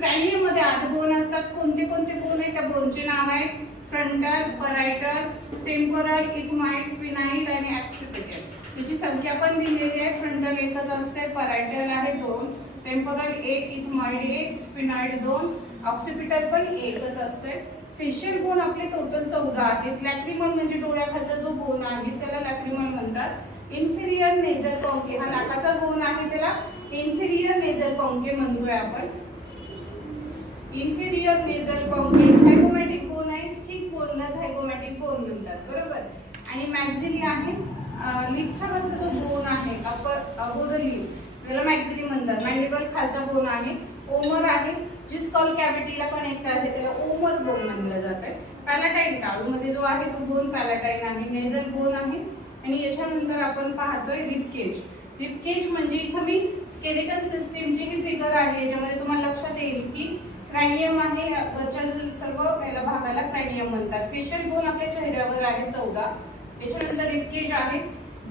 क्रॅनियम मध्ये 8 बोन असतात. कोणते कोणते बोन आहेत त्या बोनचे नाव आहे फ्रंटल, परायटल, टेम्पोरल, इथमाइड, स्पिनाइड आणि ऑक्सिपिटल. त्याची संख्या पण दिलेली आहे. फ्रंटल एकच असते, परायटल आहे 2, टेम्पोरल 1, इथमाइड 1, स्पिनाइड 2, ऑक्सिपिटल पण एकच असते. फेशियल बोन आपले टोटल 14 आहेत. लॅक्रिमल म्हणजे डोळ्याखालचा जो बोन आहे त्याला लॅक्रिमल म्हणतात. इन्फिरियर नेझल कॉन्के हा नाकाचा बोन आहे त्याला इन्फिरियर नेझल कॉन्के म्हणतोय आपण. इन्फिरियर नेझल कॉन्के झायगोमॅटिक बोन आहे. चीक बोनला झायगोमॅटिक बोन म्हणतात बरोबर. आणि मॅक्झिली आहे लिपच्या खालचा जो बोन आहे अबोध लिप त्याला मॅक्झिली म्हणतात. मॅन्डिबल खालचा बोन आहे. ओमर आहे जी स्कल कॅव्हिटीला कनेक्ट आहे त्याला ओमर बोन म्हणलं जातं. पॅलाटाईन टाळूमध्ये जो आहे तो बोन पॅलाटाईन आहे. नेझल बोन आहे. आणि याच्यानंतर आपण पाहतोय रिबकेज. रिबकेज म्हणजे इथं मी स्केलेटल सिस्टीमची ही फिगर आहे. याच्यामध्ये तुम्हाला लक्षात येईल की क्रॅनियम आहे. वरच्या सर्व याला भागाला क्रॅनियम म्हणतात. फेशियल बोन आपल्या चेहऱ्यावर आहे 14. याच्यानंतर रिबकेज आहे.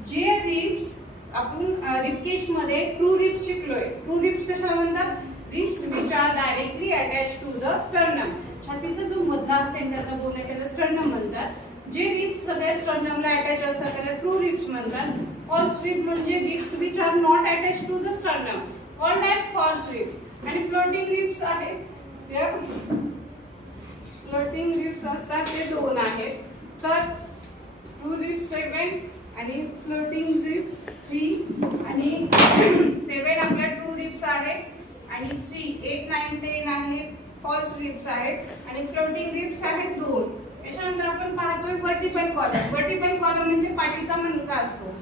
जे रिब्स आपण रिबकेज मध्ये ट्रू रिब्स शिकलोय. ट्रू रिब्स कशाला म्हणतात? Ribs which are directly attached to the sternum. छातीचा जो मधला सेंटरचा बोन आहे त्याला स्टर्नम म्हणतात. जे रिब्स सगळ्या स्टर्नमला अटॅच असतात त्याला ट्रू रिब्स म्हणतात. फॉल्स रिब म्हणजे ribs which are not attached to the sternum called as false rib. आणि फ्लोटिंग रिब्स आहेत. फ्लोटिंग रिब्स असतात ते 2 आहेत. तर ट्रू रिब्स 7 आणि फ्लोटिंग रिब्स 3 आणि 7 आपल्या ट्रू रिब्स आहेत आणि 3 8 9 10 आहे फॉल्स रिब्स आहेत आणि फ्लोटिंग रिब्स आहेत 2. याच्यानंतर आपण पाहतोय वर्टिकल कॉलम. वर्टिकल कॉलम म्हणजे पाठीचा मणका असतो.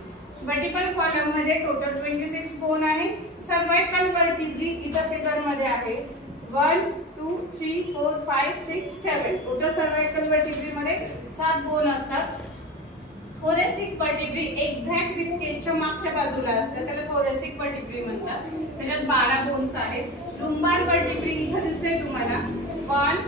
वर्टिकल कॉलम मध्ये टोटल 26 बोन आहे. सर्वाइकल वर्टिब्री इथं फिगर मध्ये आहे 1 2 3 4 5 6 7. टोटल सर्वाइकल वर्टिब्री मध्ये 7 बोन असतात. थोरॅसिक वर्टिब्री एक्झॅक्ट रिबकेजच्या मागच्या बाजूला असतात त्याला थोरॅसिक वर्टिब्री म्हणतात. त्याच्यात 12 बोन्स आहेत. लुंबार वर्टिब्री इथं दिसते तुम्हाला 1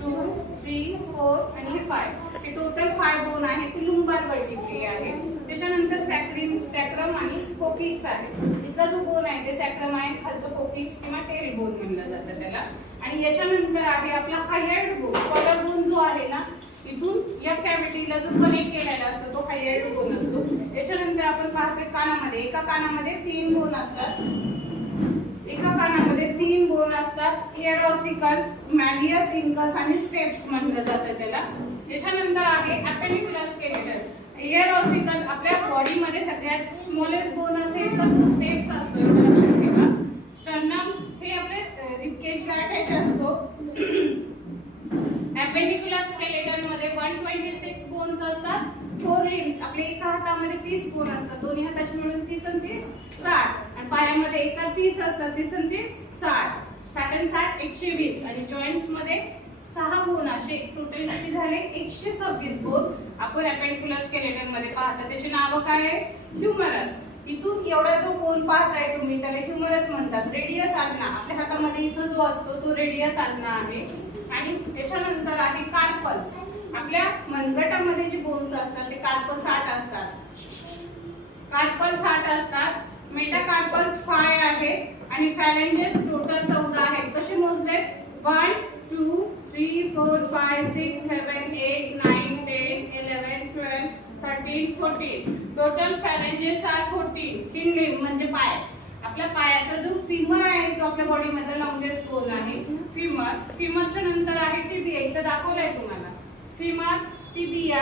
2 3 4 आणि हे 5. हे टोटल 5 बोन आहेत. ती लुंबार वर्टिब्री आहे. त्याच्यानंतर सॅक्रम आणि कोकिक्स आहे. इथला जो बोन आहे ते सॅक्रम आहे. खालचं कोकिक्स किंवा टेरी बोन म्हणलं जातं त्याला. आणि याच्यानंतर आहे आपला हायर्ड बोन. कॉलर बोन जो आहे ना इथून या कॅव्हिटीला जो कनेक्ट केलेला असतो तो हायर्ड बोन असतो. याच्यानंतर आपण पाहतोय कानामध्ये. एका कानामध्ये 3 बोन असतात. एका कानामध्ये 3 बोन असतात. इयर ऑसिकल, मॅलियस इंकस आणि स्टेप्स म्हटलं जातं त्याला. याच्यानंतर आहे अपेंडिक्युलर स्केलेटन. इयर ऑसिकल आपल्या बॉडीमध्ये सगळ्यात स्मॉलेस्ट बोन असेल तर तो स्टेप्स असतो एवढं लक्षात ठेवा. स्टर्नम हे आपले रिबकेजला अटॅच असतो. अपेंडिक्युलर स्केलेटन मध्ये 126 बोन्स असतात. 4 लिम्स आपले एका हातामध्ये 30 बोन असतात. दोन्ही हाताचे मिळून 30 आणि 30 60. आणि पायामध्ये एका 30 असतात. 30 आणि 30 60. 60 आणि 60 120. आणि जॉइंट्स मध्ये 6 बोन असे टोटल किती झाले 126 बोन आपण अपेंडिक्युलर स्केलेटन मध्ये पाहता. त्याचे नाव काय आहे? ह्युमरस. इथून एवढा जो बोन पाहताय तुम्ही त्याला ह्युमरस म्हणतात. रेडियस आल्ना आपल्या हातामध्ये इथं जो असतो तो रेडियस आल्ना आहे. आणि याच्यानंतर आहे कार्पल्स. आपल्या मनगटामध्ये जे बोन्स असतात ते कार्पल्स 8 असतात. कार्पल्स 8 असतात. मेटाकार्पल्स 5 आहे आणि फॅलेंजेस टोटल 14 आहेत. कसे मोजलेत 1 2 3 4 5 6 7 8 9 10 11 12 13 14. Total phalanges are 14. Hind limb म्हणजे पाय. आपल्या पायाचा जो फिमर आहे तो आपल्या बॉडी मधला लॉंगेस्ट बोन आहे फिमर. फिमरच्या नंतर आहे टिबिया. इथं दाखवलंय तुम्हाला फिमर, टिबिया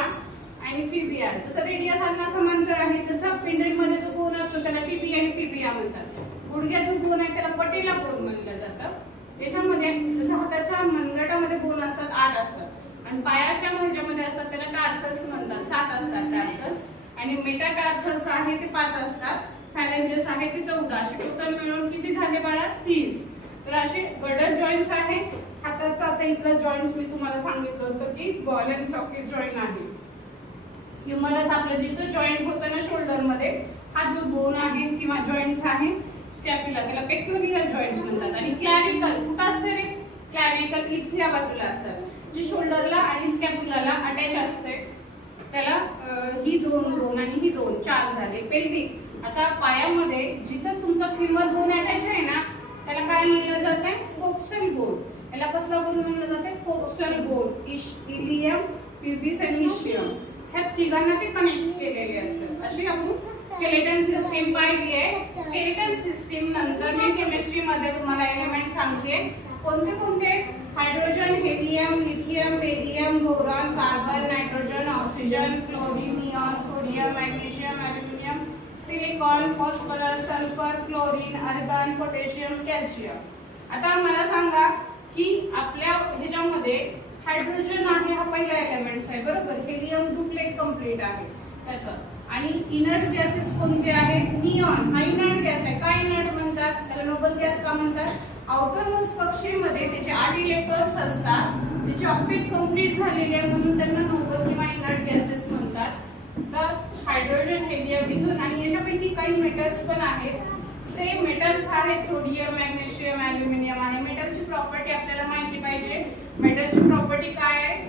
आणि फिबिया. जसं रेडियस आल्ना समांतर आहे तसं पेंडरीमध्ये जो बोन असतो त्याला टिबिया आणि फिबिया म्हणतात. गुडघ्याचा बोन आहे त्याला पटेला बोन म्हणलं जातं. याच्यामध्ये जसं हाताच्या मनगटामध्ये बोन असतात 8 असतात आणि पायाच्या ह्याच्यामध्ये असतात त्याला टार्सल्स म्हणतात. 7 असतात टार्सल्स. आणि मेटाटार्सल्स आहे ते 5 असतात. फॅलेंजेस आहे ते 14. असे टोटल मिळून किती झाले बाळा 30. तर असे गडर जॉइंट्स आहेत. हाताचा आता इथला जॉइंट्स मी तुम्हाला सांगितलं होतं की बॉल अँड सॉकेट जॉइंट आहे. ह्युमरस आपलं जिथं जॉइंट होतं ना शोल्डर मध्ये हा जो बोन आहे किंवा जॉइंट्स आहे स्कॅप्युला त्याला पेक्टोरियल जॉइंट्स म्हणतात. आणि क्लॅव्हिकल कुठं असते रे? क्लॅव्हिकल इथल्या बाजूला असतात जी शोल्डरला आणि स्कॅप्युलाला अटॅच असते. त्याला ही 2 बोन आणि ही 2 4 झाले. पेल्विक आता पायामध्ये जिथं तुमचा फिमर बोन अटॅच आहे ना त्याला काय म्हणलं जातं? Coxal bone. याला कसला बोन म्हणलं जाते? Coxal bone. इलियम, प्युबिस आणि इशियम ह्या तिघांना ते कनेक्ट केलेले असतात. अशी आपण स्केलेटन सिस्टीम पाहिली आहे. स्केलेटन सिस्टीम नंतर मी केमिस्ट्री मध्ये तुम्हाला एलिमेंट सांगते. कोणते कोणते? Hydrogen, helium, lithium, barium, boron, carbon, nitrogen, oxygen, fluorine, neon, sodium, magnesium, aluminium, silicon, phosphorus, sulphur, chlorine, argon, potassium, calcium. आता मला सांगा की आपल्या ह्याच्यामध्ये हायड्रोजन आहे हा पहिला एलिमेंट आहे बरोबर. हेलियम डुप्लेट कंप्लीट आहे त्याचं. आणि इनर्ट गॅसेस कोणते आहेत? निऑन हा इनर्ट गॅस आहे. काय इनर्ट म्हणतात त्याला? नोबल गॅस का म्हणतात? आउटर मोस्ट कक्षेमध्ये त्याचे 8 इलेक्ट्रॉन्स असतात. त्याची ऑर्बिट कंप्लीट झालेली आहे म्हणून त्यांना नोबल किंवा इनर्ट गॅसेस म्हणतात. तर हायड्रोजन, हेलियम इथून आणि याच्यापैकी काही मेटल्स पण आहेत. सेम मेटल्स आहेत सोडियम, मॅग्नेशियम, ॲल्युमिनियम. आणि मेटलची प्रॉपर्टी आपल्याला माहिती पाहिजे. मेटलची प्रॉपर्टी काय आहे?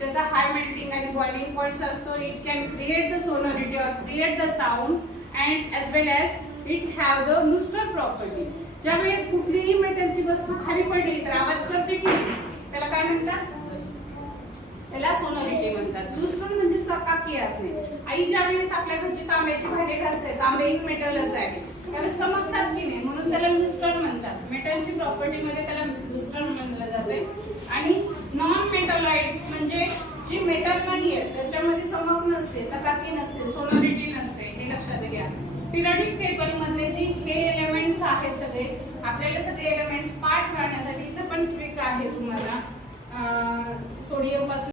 त्याचा हाय मेल्टिंग आणि बॉइलिंग पॉइंट्स असतो. It can create the sonority और create the sound and as well as it have the luster property. ज्यावेळेस कुठलीही मेटलची वस्तू खाली पडली तर आवाज करते की नाही? त्याला काय म्हणतात? त्याला सोनोरिटी म्हणतात. लुस्टर म्हणजे चकाकी असणे. आई ज्यावेळेस आपल्या घरची तांब्याची भांडी घासते, तांबे एक मेटलच आहे, त्यावेळेस चमकतात की नाही म्हणून त्याला लुस्टर म्हणतात. मेटलची प्रॉपर्टी मध्ये त्याला लुस्टर म्हणलं जाते. आणि नॉन मेटलॉइड्स म्हणजे जी मेटल नाहीये त्याच्यामध्ये चमक नसते, चकाकी नसते, सोनोरिटी नसते. हे लक्षात घ्या. पिरियडिक टेबल मधले जे हे एलिमेंट्स आहेत सगळे आपल्याला सगळे एलिमेंट्स पाठ करण्यासाठी इथे पण ट्रिक आहे तुम्हाला. सोडियम पासून